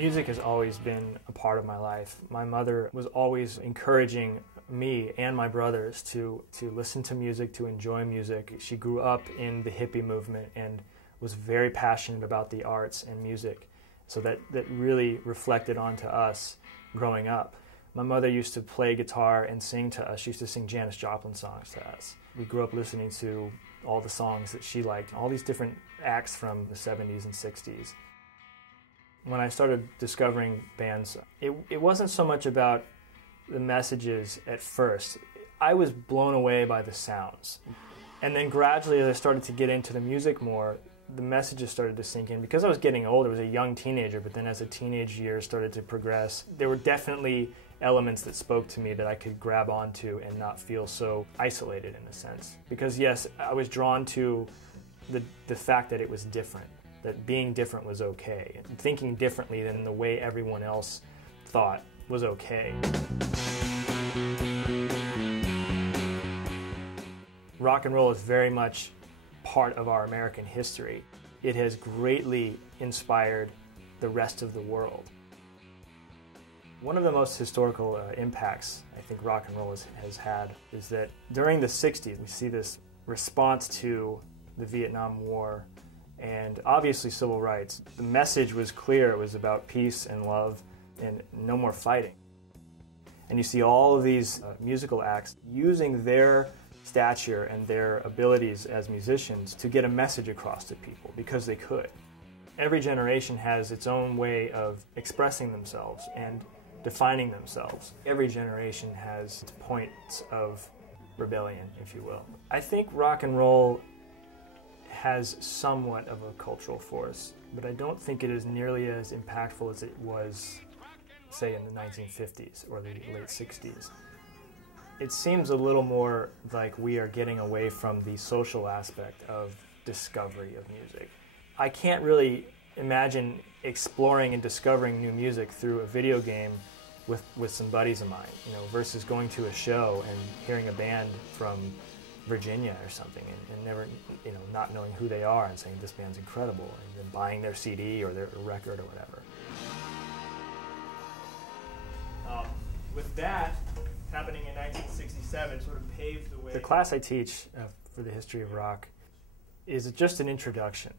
Music has always been a part of my life. My mother was always encouraging me and my brothers to listen to music, to enjoy music. She grew up in the hippie movement and was very passionate about the arts and music. So that really reflected onto us growing up. My mother used to play guitar and sing to us. She used to sing Janis Joplin songs to us. We grew up listening to all the songs that she liked, all these different acts from the 70s and 60s. When I started discovering bands, it wasn't so much about the messages at first. I was blown away by the sounds. And then gradually, as I started to get into the music more, the messages started to sink in. Because I was getting older, I was a young teenager, but then as the teenage years started to progress, there were definitely elements that spoke to me that I could grab onto and not feel so isolated in a sense. Because yes, I was drawn to the fact that it was different, that being different was okay, and thinking differently than the way everyone else thought was okay. Rock and roll is very much part of our American history. It has greatly inspired the rest of the world. One of the most historical impacts I think rock and roll has had is that during the 60s we see this response to the Vietnam War and obviously civil rights. The message was clear. It was about peace and love and no more fighting. And you see all of these musical acts using their stature and their abilities as musicians to get a message across to people because they could. Every generation has its own way of expressing themselves and defining themselves. Every generation has its points of rebellion, if you will. I think rock and roll has somewhat of a cultural force, but I don't think it is nearly as impactful as it was, say, in the 1950s or the late 60s. It seems a little more like we are getting away from the social aspect of discovery of music. I can't really imagine exploring and discovering new music through a video game with some buddies of mine, versus going to a show and hearing a band from Virginia or something and never, not knowing who they are and saying this band's incredible and then buying their CD or their record or whatever. With that happening in 1967 sort of paved the way. The class I teach for the history of rock is just an introduction,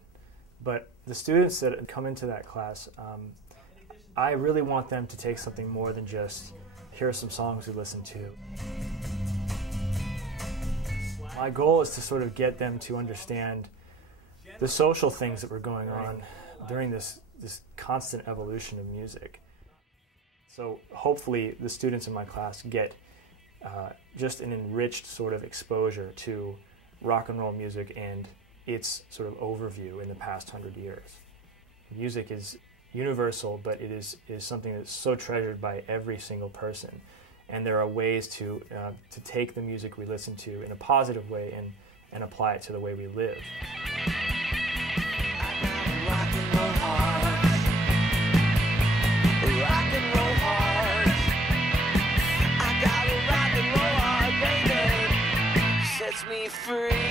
but the students that come into that class, I really want them to take something more than just, here are some songs we listen to. My goal is to sort of get them to understand the social things that were going on during this constant evolution of music. So hopefully the students in my class get just an enriched sort of exposure to rock and roll music and its sort of overview in the past 100 years. Music is universal, but it is something that's so treasured by every single person. And there are ways to take the music we listen to in a positive way and apply it to the way we live. Sets me free.